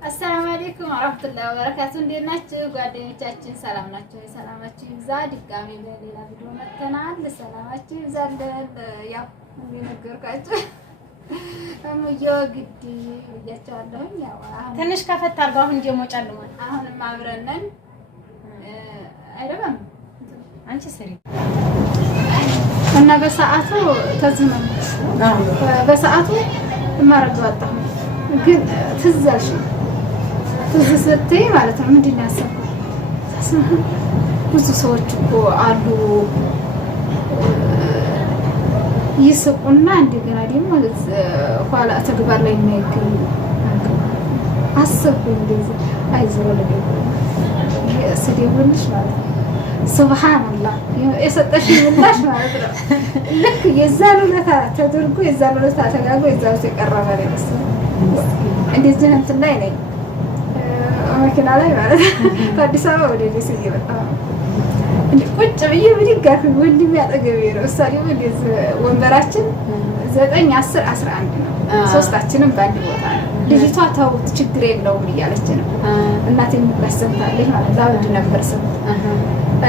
አሰላሙ አለይኩም ወራህመቱላሂ ወበረካቱ። እንዴት ናችሁ ጓደኞቻችን? ሰላም ናችሁ? ሰላማችሁ ይብዛ። ድጋሜ በሌላ ቪዲዮ መጥተናል። ሰላማችሁ ይብዛ። ያው እንደነገርኳችሁ እሙዬው ግድ ብያቸዋለሁ። ያው አሁን ትንሽ ከፈት አድርገው አሁን ደግሞ ጨልሟል። አሁንም አብረን ነን አይደለም አንቺ ስሪ እና በሰዓቱ ተዝመን በሰዓቱ ማረጋው አጣሁ ግን ትዝ አልሽኝ። ትዝ ስትይ ማለት ነው ምንድን ነው ያሰብኩት? ብዙ ሰዎች እኮ አሉ ይስቁና እንደገና ደግሞ ኋላ ተግባር ላይ የማይገኙ አሰብኩ። እንደዚህ አይዞህ ስደውልሽ ማለት ነው ሱብሃንአላህ የሰጠሽኝ ምላሽ ማለት ነው ልክ የዛን ዕለት ተደርጎ የዛን ዕለት ተጋግሮ የዛን ዕለት የቀረበ ነው መሰለኝ። እንደዚህ እንትን ላይ ነኝ መኪና ላይ ማለት ከአዲስ አበባ ወደ ደሴ እየመጣሁ እንደ ቁጭ ብዬ ብድግ አልኩኝ። ወንድሜ አጠገቤ ነው። እሷ ደግሞ እንደዚህ ወንበራችን 9 10 11 ነው። ሶስታችንም በአንድ ቦታ ነው። ልጅቷ ተውት ችግር የለውም እያለች ነው። እናቴ ምላሽ ሰምታለች ማለት ላውድ ነበር ስም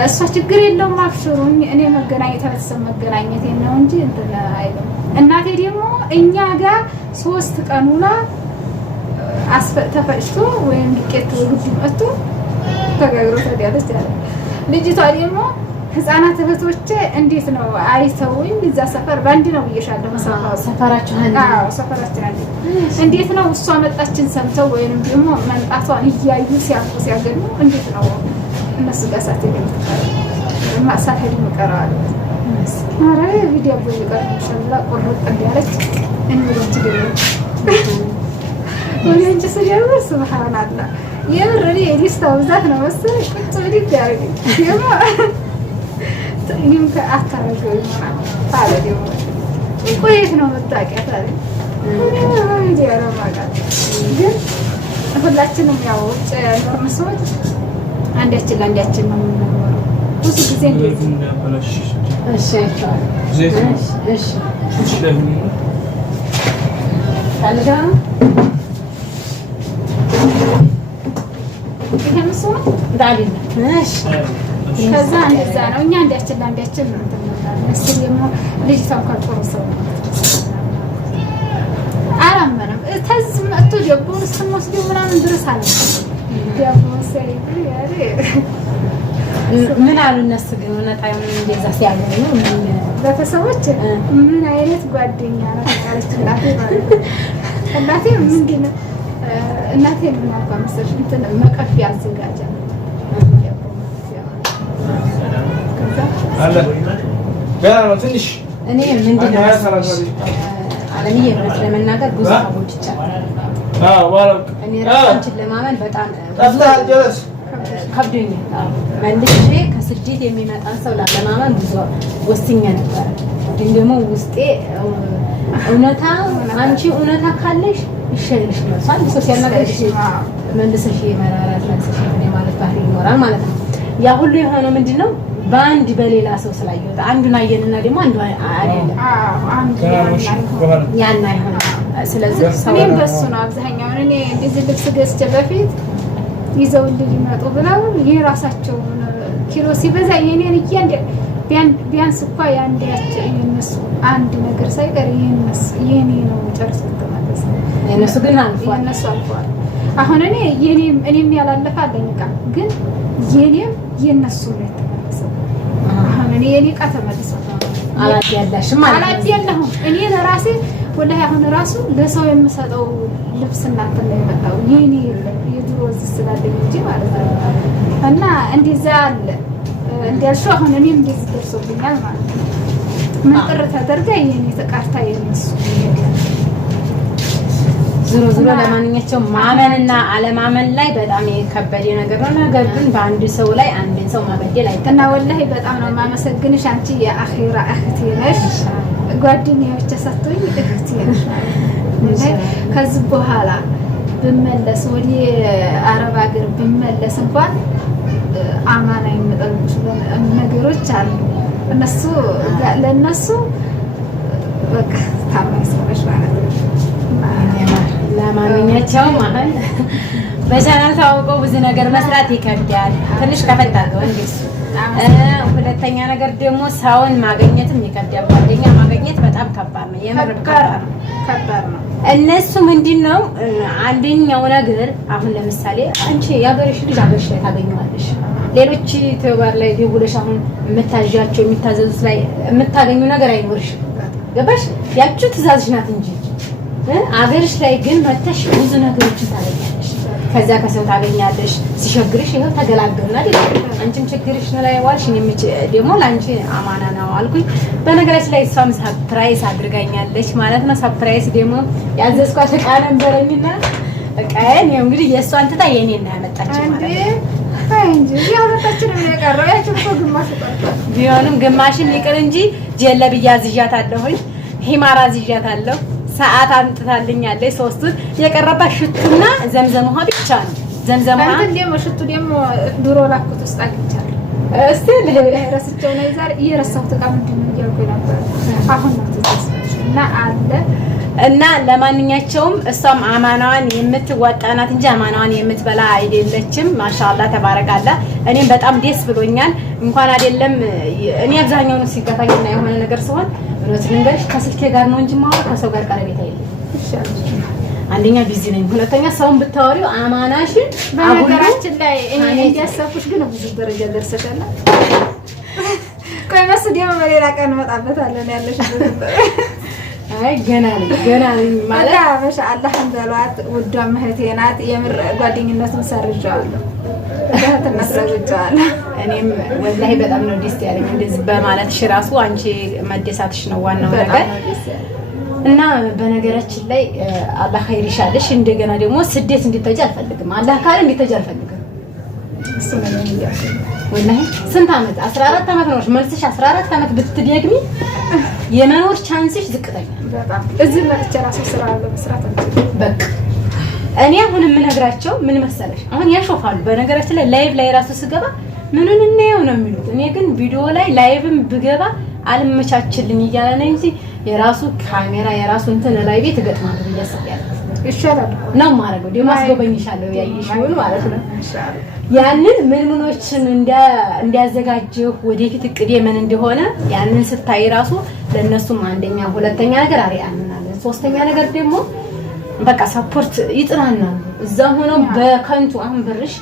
እሷ ችግር የለውም አብሽሩኝ፣ እኔ መገናኘት ቤተሰብ መገናኘት ነው እንጂ እንትን አይደለም። እናቴ ደግሞ እኛ ጋር 3 ቀን ውላ ተፈጭቶ ወይም ዱቄት ወግድ መጥቶ ተጋግሮ ታዲያለች ያለ ልጅቷ ደግሞ ህፃናት እህቶቼ እንዴት ነው አይተውኝ እዛ ሰፈር ባንድ ነው ብዬሻለሁ። ሰፈራችሁ አንድ አዎ ሰፈራችን አንድ እንዴት ነው እሷ መጣችን ሰምተው ወይንም ደግሞ መንጣቷን እያዩ ሲያልፉ ሲያገኙ እንዴት ነው እነሱ ጋር ሳትሄድ ማሳሄድ መቀራል አረ ቪዲዮ በይቀር ሸላ ቆርጥ እንዲያለች እንዴት ይደረግ ወንጀ ሰጀሩ ሱብሃንአላህ የምር እኔ የደስታው ብዛት ነው መሰለኝ ቁጭ ብድግ ያደረገኝ ደግሞ ይምከ አታረገው አለ ደግሞ ቆየት ነው መጣቂያ ታዲያ ቪዲዮ ያረማጋል። ግን ሁላችንም ያው ኖርም ሰዎች አንዳችን ለአንዳችን ነው የምንኖረው ብዙ ጊዜ እንደዚህ እሺ እሺ እሺ ታለጋ ይሄን ሰው ዳሊና እሺ ከዛ እንደዛ ነው። እኛ አንዳችን ለአንዳችን ነው እንተናለን። እሱ ደግሞ ልጅቷን ካልቆረሰው አላመነም። ተዝ መጥቶ ጀቦን ስንወስድ ምናምን ድረስ አለ ጀቦ ሰይድ ያለ ምን አሉ እነሱ ግን እውነት አይሆንም እንደዛ ሲያገኙ ቤተሰቦች ምን አይነት ጓደኛ ነው ታለች እናቴ ማለት እናቴ ምንድን ነው እናቴ ምን አባምሰሽ እንትን መቀፊያ አዘጋጃ አለ ገና ነው ትንሽ እኔ ምንድን ነው አለምዬ ብረት ለመናገር ብዙ ሰዎች ይቻላል። እኔ ራሳችን ለማመን በጣም ከብዶኛል። መልሼ ከስደት የሚመጣን ሰው ለማመን ብዙ ወስኜ ነበር። ግን ደግሞ ውስጤ እውነታ አንቺ እውነታ ካለሽ ይሸልሽ ነው አንድ ሰው ሲያናገርሽ መልሰሽ ይመራራል መልሰሽ ማለት ባህሪ ይኖራል ማለት ነው። ያ ሁሉ የሆነው ምንድነው በአንድ በሌላ ሰው ስላየሁት አንዱን አየንና ደግሞ አንዱ አይደለም ያን አይሆን። ስለዚህ እኔም በሱ ነው አብዛኛውን እኔ እንደዚህ ልብስ ገዝቼ በፊት ይዘው እንዲመጡ ብለው የራሳቸው ኪሎ ሲበዛ የኔን ቢያንስ እንኳን ያንዳቸው የነሱ አንድ ነገር ሳይቀር የኔ ነው ጨርሰው ተመለሰ። የነሱ ግን አልፏል። የነሱ አልፏል። አሁን እኔም ያላለፈ አለኝ ዕቃ ግን የኔም የነሱ ነው የተመለሰው። አሁን የኔ ዕቃ ተመልሷል። አላት ያለሽም ማለት አላት ያለሁም እኔ ለራሴ ወላሂ አሁን ራሱ ለሰው የምሰጠው ልብስ እናንተ ላይ መጣው የኔ የድሮ እዚህ ስላለኝ እንጂ ማለት ነው። እና እንደዛ አለ እንዲያልሽው አሁን እኔም እንደዚህ ደርሶብኛል ማለት ነው። ምን ጥር ተደርጋ የኔ ተቃርታ የነሱ ዞሮ ዞሮ ለማንኛቸውም ማመንና አለማመን ላይ በጣም የከበደ ነገር ነው። ነገር ግን በአንድ ሰው ላይ አንድን ሰው ማበደል አይተና ወላሂ በጣም ነው የማመሰግንሽ። አንቺ የአኺራ እህቴ ነሽ። ጓደኛዬ ሰጥቶኝ እህቴ ነሽ። ከዚህ በኋላ ብመለስ ወደ አረብ ሀገር ብመለስ እንኳን አማና የሚጠብቁሽ ነገሮች አሉ። እነሱ ለነሱ በቃ ታማኝ ሰዎች ማለት ነው። ለማንኛቸውም አሁን በቻናል ታውቀው ብዙ ነገር መስራት ይከብዳል። ትንሽ ከፈታ ነው እንዴስ። ሁለተኛ ነገር ደግሞ ሰውን ማግኘትም ይከብዳል። ጓደኛ ማግኘት በጣም ከባድ ነው። የምር ከባድ ነው። እነሱ ምንድነው አንደኛው ነገር አሁን ለምሳሌ አንቺ ያገርሽ ልጅ አገርሽ ላይ ታገኘዋለሽ። ሌሎች ዩቲዩበር ላይ ደውለሽ አሁን የምታዣቸው የሚታዘዙት ላይ የምታገኙ ነገር አይኖርሽም። ገባሽ? ያቺው ትእዛዝሽ ናት እንጂ አገርሽ ላይ ግን መተሽ ብዙ ነገሮችን ታገኛለሽ። ከዛ ከሰው ታገኛለሽ። ሲሸግርሽ ይሄው ተገላገልን አይደል? አንቺም ችግርሽ ነው ላይ ዋልሽ። እኔም ደግሞ ላንቺ አማና ነው አልኩኝ። በነገራችን ላይ እሷም ሰርፕራይዝ አድርጋኛለች ማለት ነው። ሰርፕራይዝ ደግሞ ያዘዝኳት ዕቃ ነበረኝና ዕቃዬን ያው እንግዲህ የእሷን ትታ የኔን ነው ያመጣችው ማለት ነው። እንጂ ያወጣችን ነው የቀረው። ያቺው እኮ ግማሽ ቀርቷል። ቢሆንም ግማሽም ይቅር እንጂ ጀለብያ አዝዣታለሁኝ፣ ሂማራ አዝዣታለሁ፣ ሰዓት አምጥታልኛለች። ሶስቱን የቀረባት ሽቱና ዘምዘም ውሃ ብቻ ነው። ዘምዘም ውሃ ደግሞ ሽቱ ደግሞ ድሮ ላኩት ውስጥ አግኝቻለሁ። እስቲ ረስቼው ነው ዛሬ እየረሳሁት ዕቃ ምንድን ነው እያልኩኝ ነበር። አሁን ነው ትዝ እና አለ እና ለማንኛቸውም እሷም አማናዋን የምትወጣናት እንጂ አማናዋን የምትበላ አይደለችም። ማሻአላ ተባረካላ። እኔም በጣም ደስ ብሎኛል። እንኳን አይደለም እኔ አብዛኛውን ሲገፋኝና የሆነ ነገር ሲሆን እውነት ልንገርሽ ከስልኬ ጋር ነው እንጂ ማለት ከሰው ጋር ቀረቤታ የለም። አንደኛ ቢዚ ነኝ፣ ሁለተኛ ሰውን ብታወሪው አማናሽን በነገራችን ላይ እኔ እንዲያሰብኩሽ ግን ብዙ ደረጃ ደርሰሻል። ቆይ መስዲያ በሌላ ቀን መጣበታለን ያለሽ አይ ገና ነኝ ማለት ማሻአላህ እንበሏት። ውዷ እህቴ ናት። የምር ጓደኝነቱን ሰርዣለሁ፣ እህትነት ሰርዣለሁ። እኔም ወላሂ በጣም ነው ደስ ያለኝ እንደዚህ በማለትሽ ራሱ አንቺ መደሳትሽ ነው ዋናው ነገር። እና በነገራችን ላይ አላህ ኸይር ይሻልሽ። እንደገና ደግሞ ስደት እንድትሄጂ አልፈልግም። አላህ ካለ እንድትሄጂ አልፈልግም። እሱ ነው የሚያስፈልግ። ወላሂ ስንት ዓመት 14 ዓመት ነው መልስሽ። 14 ዓመት ብትደግሚ የመኖር ቻንስሽ ዝቅተኛ በጣም። እዚህ መጥቼ ራሱ ስራ ለመስራት በቃ እኔ አሁን የምነግራቸው ምን መሰለሽ፣ አሁን ያሾፋሉ። በነገራችን ላይ ላይቭ ላይ ራሱ ስገባ ምንን እናየው ነው የሚሉት። እኔ ግን ቪዲዮ ላይ ላይቭም ብገባ አልመቻችልኝ እያለ ነው እንጂ የራሱ ካሜራ የራሱ እንትን ላይ ቤት ገጥማለሁ እያሰብያለሁ ይሻላል ነው ማረገው። ደግሞ አስጎበኝሻለሁ ያይሽውን ማለት ነው። ያንን ምኖችን እንዲያዘጋጀው ወደፊት እቅዴ ምን እንደሆነ ያንን ስታይ ራሱ ለነሱም አንደኛ ሁለተኛ ነገር አሪያምናለ። ሶስተኛ ነገር ደግሞ በቃ ሰፖርት ይጥራናል። እዛ ሆኖ በከንቱ አሁን ብርሽ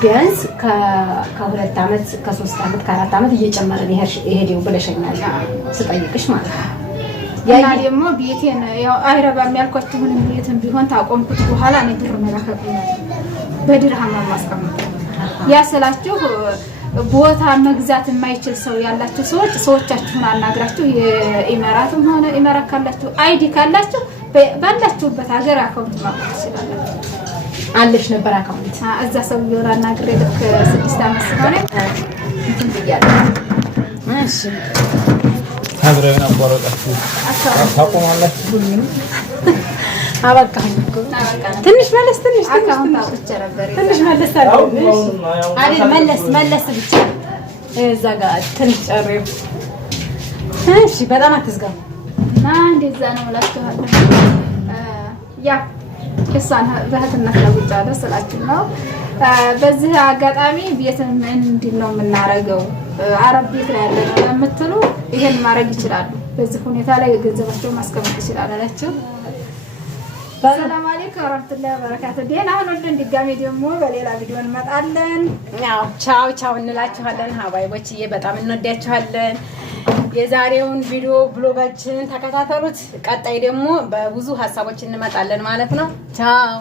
ቢያንስ ከ2 ዓመት ከ3 ዓመት ከ4 ዓመት እየጨመረ ይሄደው ብለሽኛል ስጠይቅሽ ማለት ነው። ያ ደግሞ ቤቴን ያው አይረባም ያልኳችሁ ምንም ቤትን ቢሆን ታቆምኩት በኋላ እኔ ብር መላከት ነው በድርሃም ማስቀመጥ። ያ ስላችሁ ቦታ መግዛት የማይችል ሰው ያላችሁ ሰዎቻችሁን አናግራችሁ የኢማራትም ሆነ ኢማራት ካላችሁ አይዲ ካላችሁ ባላችሁበት ሀገር አካውንት ማውጣት ትችላላችሁ። አለሽ ነበር አካውንት እዛ ሰው ይወራ አናግሬ ልክ 6 ዓመት ስለሆነ እንትን ብያለሁ። እሺ አብረን አቋረጣችሁ ታቆማላችሁ። ሁሉንም አበቃኝ እኮ ትንሽ መለስ ትንሽ አካውንት አውጥቼ ነበር። ትንሽ መለስ አይደል መለስ ብቻ እዛ ጋር ትንሽ ጨሬው። እሺ በጣም አትዝጋሙ እና እንደዛ ነው እላችኋለሁ። ያ እሷን በእህትነት ለውጫለሁ ስላችሁ ነው። በዚህ አጋጣሚ ቤት ምንድን ነው የምናረገው አረብ ቤት ላይ ያለ ነው የምትሉ ይሄን ማድረግ ይችላሉ። በዚህ ሁኔታ ላይ ገንዘባቸውን ማስቀመጥ ይችላል አላችሁ። ሰላም አለይኩም ወራህመቱላሂ ወበረካቱ። ደህና ሁኑልን። ድጋሜ ደግሞ በሌላ ቪዲዮ እንመጣለን። ያው ቻው እንላችኋለን። ሀባይቦችዬ በጣም እንወዳችኋለን። የዛሬውን ቪዲዮ ብሎጋችንን ተከታተሉት። ቀጣይ ደግሞ በብዙ ሀሳቦች እንመጣለን ማለት ነው። ቻው